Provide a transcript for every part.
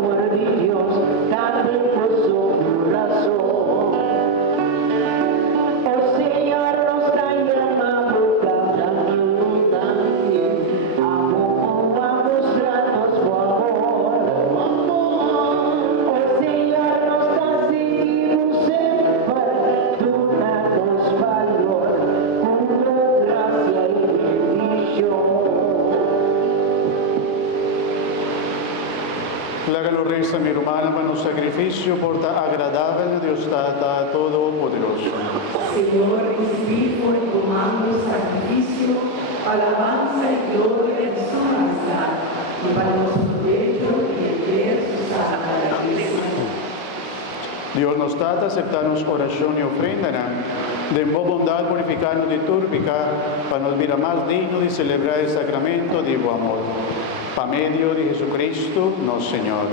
amor de Dios, también por su razón. El Señor nos está llamando, hablando también, a mostrarnos su amor. El Señor nos está seguindo sempre, dando-nos valor, com graça e bendición. La gloriosa mi hermana, mano sacrificio porta agradable a Dios Tata Todopoderoso. Señor, recibimos y tomamos sacrificio, alabanza y gloria de su majestad, y para nuestro provecho y el bien de su santa iglesia. Dios nos trata aceptarnos oración y ofrenda, de bondad purificarnos de turbica, para nos vida más digno de celebrar el sacramento de tu amor. Pa medio de Jesucristo, nuestro Señor.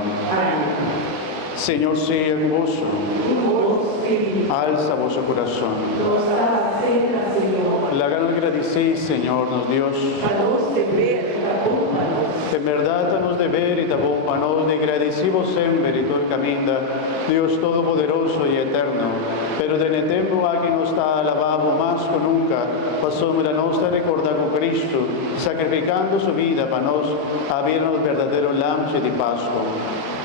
Señor sea con vos, alza vuestro corazón. La gran agradecéis, Señor, nos Dios. En verdad nos deber y tabón panos de agradecimos siempre y todo camino, Dios Todopoderoso y Eterno. Pero en el tiempo aquí nos está alabado más que nunca, pasamos la nuestra recordar con Cristo, sacrificando su vida para nos, habiendo verdadero lanche de Pascua.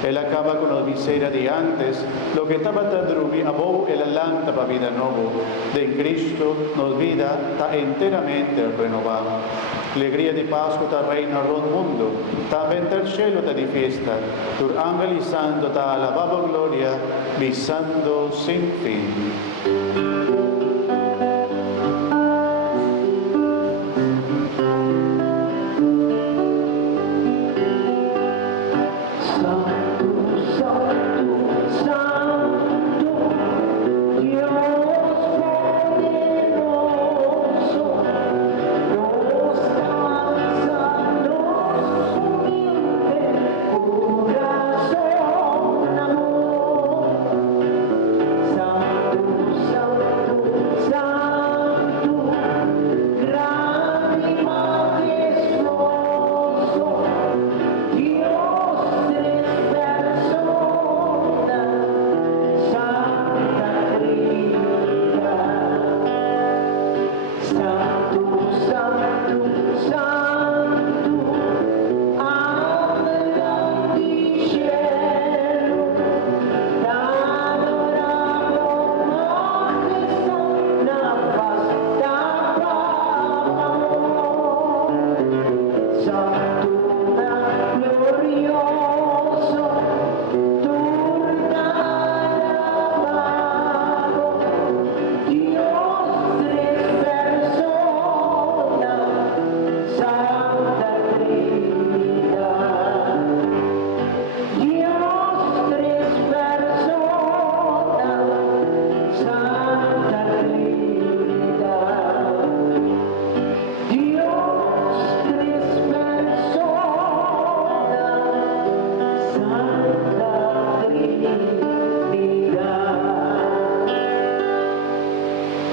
Él acaba con la miseria de antes, lo que estaba tan drumi, abó el alanta para vida nueva. De en Cristo nos vida está enteramente renovada. Alegría de Pascua está reina en el mundo, también el cielo está de fiesta. Tu ángel y santo está alabado gloria, visando sin fin.